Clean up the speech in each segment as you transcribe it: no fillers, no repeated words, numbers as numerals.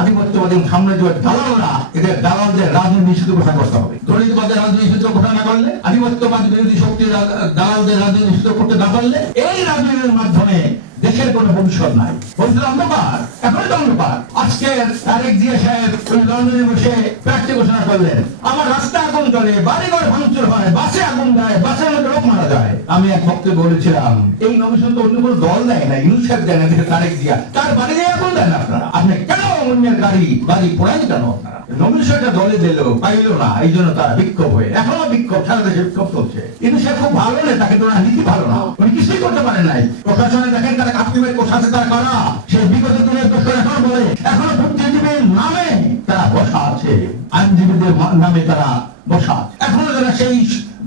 আধিপত্যবাদী সাম্রাজ্যবাদী দালালরা এদের দালালদের রাজনীতি নিষিদ্ধ ঘোষণা করতে হবে। দলিতবাদের রাজনীতি নিষিদ্ধ ঘোষণা না করলে, আধিপত্যবাদী বিরোধী শক্তির দালালদের রাজনীতি নিষিদ্ধ করতে না পারলে এই রাজনীতির মাধ্যমে দেশের কোনো ভবিষ্যৎ নাই। ভবিষ্যৎ অন্ধকার, এখন তো অন্ধকার। আজকে তারেক জিয়া সাহেব ওই লন্ডনে বসে প্রার্থী ঘোষণা করলেন, আমার রাস্তা আগুন জ্বলে, বাড়িঘর ভাঙচুর হয়, বাসে আগুন দেয়, বাসের মধ্যে লোক মারা যায়। আমি এক বক্তব্যে বলেছিলাম, এই নমিশন তো অন্য কোনো দল দেয় না, ইউনুস সাহেব দেয় না, তারেক জিয়া তার বাড়িতে আগুন দেন আপনারা। আপনি কেন অন্যের বাড়ি পোড়াই কেন আপনারা? নমিশনটা দলে দিল, পাইল না, এই জন্য তারা বিক্ষোভ হয়ে, এখনো বিক্ষোভ, সারা দেশে বিক্ষোভ চলছে। কিন্তু সে খুব ভালো নেই, তাকে তো নীতি ভালো না, উনি কিছুই করতে পারেন নাই। প্রশাসনে দেখেন তারা কাপ্তিবের কোষাতে তারা করা, সেই বিগত দিনের দোষর এখন বলে, এখনো বুদ্ধিজীবীর নামে তারা বসা আছে, আইনজীবীদের নামে তারা বসা। এখনো যারা সেই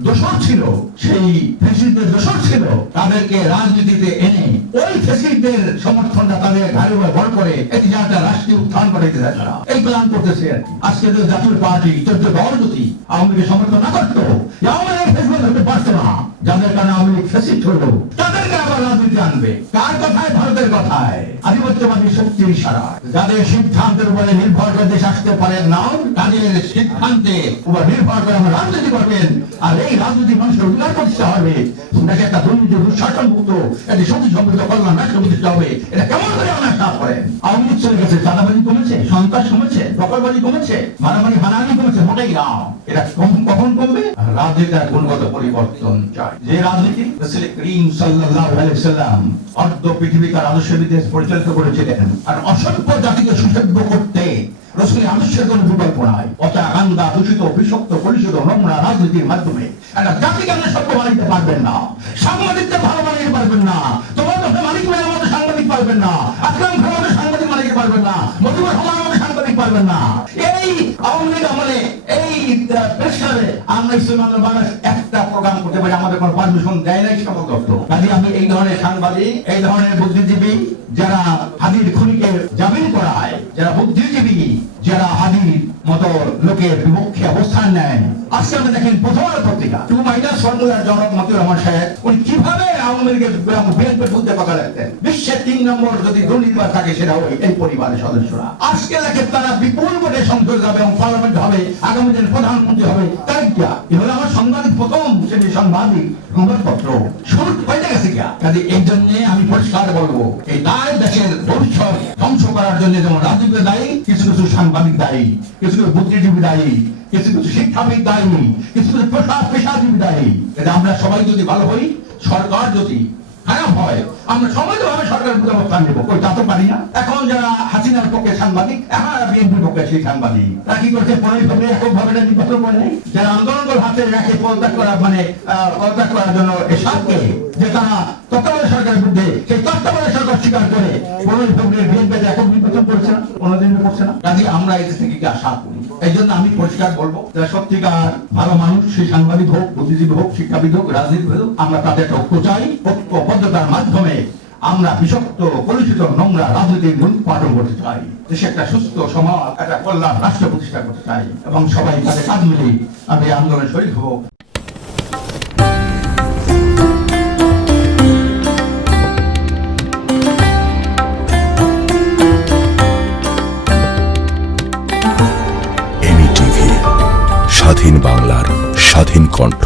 দোষর ছিল, সেই ফ্যাসিস্টদের দোষর ছিল, তাদেরকে রাজনীতিতে এনে ওই ফ্যাসিস্টদের সমর্থনটা তাদের ঘাড়ে ভর করে একটি জায়গাটা রাষ্ট্রীয় উত্থান করাইতে যায় তারা এই প্ল্যান করতেছে। আজকে যে জাতীয় পার্টি 14 দল যদি আওয়ামী লীগের সমর্থন না করতো, আওয়ামী লীগ ফেসবুক হতে পারতো না, যাদের কারণে আওয়ামী লীগ ফ্যাসিস্ট হলো, তাদেরকে আবার রাজনীতি আনবে। কার কথায়? ভারতের কথায়, আধিপত্যবাদী শক্তির ইশারা। যাদের সিদ্ধান্তের উপরে নির্ভর করে দেশ আসতে পারেন না, তাদের সিদ্ধান্তে উপর নির্ভর করে আমরা রাজনীতি করবেন। আর এই রাজনীতি মানুষের অধিকার প্রতিষ্ঠা হবে, দেশে একটা দুর্নীতি দুঃশাসন মুক্ত একটি শক্তি সমৃদ্ধ কল্যাণ রাষ্ট্র প্রতিষ্ঠা হবে। এটা কেমন করে আমরা সাফ করেন? আওয়ামী লীগ চলে গেছে, চাঁদাবাজি কমেছে, সন্ত্রাস কমেছে, দখলবাজি কমেছে, মারামারি হানাহানি কমেছে, মোটেই না। এটা কখন কমবে? রাজনীতির গুণগত পরিবর্তন চাই। যে রাজনীতি রাসূল করিম সাল্লাল্লাহু আলাইহি ওয়াসাল্লাম অর্ধ পৃথিবীকার আদর্শ বিদেশ পরিচালিত করেছিলেন, আর অসভ্য জাতিকে সুসভ্য করতে রাসূলের আদর্শের কোনো বিকল্প নাই। পচা গান্দা দূষিত বিষাক্ত কলুষিত নোংরা রাজনীতির মাধ্যমে একটা জাতিকে আপনি সভ্য বানাইতে পারবেন না, সাংবাদিককে ভালো বানাইতে পারবেন না, তোমার মতো মালিক মেয়ের মতো সাংবাদিক পারবেন না, আকরাম খানের মতো সাংবাদিক বানাইতে পারবেন না, মধুবর রহমানের মতো সাংবাদিক পারবেন না। এই আওয়ামী লীগ আমলে এই প্রেসারে আমরা ইসলাম বাংলাদেশ একটা প্রোগ্রাম করতে পারি, আমাদের কোনো পারমিশন দেয় নাই সকল দপ্তর। কাজে আমি এই ধরনের সাংবাদিক, এই ধরনের বুদ্ধিজীবী যারা হাদির খুনিকে জামিন করায়, যারা বুদ্ধিজীবী যারা হাদির মতো লোকের বিপক্ষে অবস্থান নেয়। আজকে আমরা দেখেন প্রথম আলো পত্রিকা 2 ফর্মুলার জনক মতিউর রহমান সাহেব উনি কিভাবে আওয়ামী লীগের বিএনপির বিরুদ্ধে কথা রাখতেন। বিশ্বের 3 নম্বর যদি দুর্নীতিবাজ থাকে সেটা ওই এই পরিবারের সদস্যরা। আজকে দেখেন তারা বিপুল ভোটে সংসদ যাবে এবং পার্লামেন্ট হবে, আগামী দিনে প্রধানমন্ত্রী হবে। তাই কি এগুলো আমার সাংবাদিক প্রথম শ্রেণী সাংবাদিক সংবাদপত্র শুরু হয়ে গেছে কি? কাজে এই জন্য আমি পরিষ্কার বলবো, এই দায় দেশের ভবিষ্যৎ ধ্বংস করার জন্য যেমন রাজনীতি দায়ী, কিছু কিছু সাংবাদিক দায়ী, কিছু কিছু বুদ্ধিজীবী দায়ী, কিছু কিছু শিক্ষাবিদ দায়ী, কিছু কিছু পেশাজীবী দায়ী। আমরা সবাই যদি ভালো হই, সরকার যদি খারাপ হয়, আমরা সমাজভাবে সরকারের বিরুদ্ধে অবস্থান নেব, কই তা তো পারি না। এখন যারা হাসিনার পক্ষে সাংবাদিক, এখন বিএনপির পক্ষে সেই সাংবাদিক, তারা কি করছে? 15 ফেব্রুয়ারি এককভাবে নির্বাচন করে নেই, যারা আন্দোলন করে হাতে রাখে পদত্যাগ করা, পদত্যাগ করার জন্য এসবকে যে তারা তত্ত্বাবধায়ক সরকারের বিরুদ্ধে, সেই তত্ত্বাবধায়ক সরকার স্বীকার করে 15 ফেব্রুয়ারি বিএনপি একক নির্বাচন করছে না, কোনোদিন করছে না। কাজে আমরা এই থেকে কি আশা করি? এই জন্য আমি পরিষ্কার বলবো, যারা সত্যিকার ভালো মানুষ, সেই সাংবাদিক হোক, বুদ্ধিজীবী হোক, শিক্ষাবিদ হোক, রাজনীতিবিদ হোক, আমরা তাদের ঐক্য চাই। ঐক্যবদ্ধতার মাধ্যমে আমরা বিষাক্ত কলুষিত নোংরা রাজনীতির মূলোৎপাটন করতে চাই, দেশে একটা সুস্থ সমাজ, একটা কল্যাণ রাষ্ট্র প্রতিষ্ঠা করতে চাই, এবং সবাই তাদের কাজ মিলে আমি আন্দোলনে শরীক হব। স্বাধীন বাংলার স্বাধীন কণ্ঠ।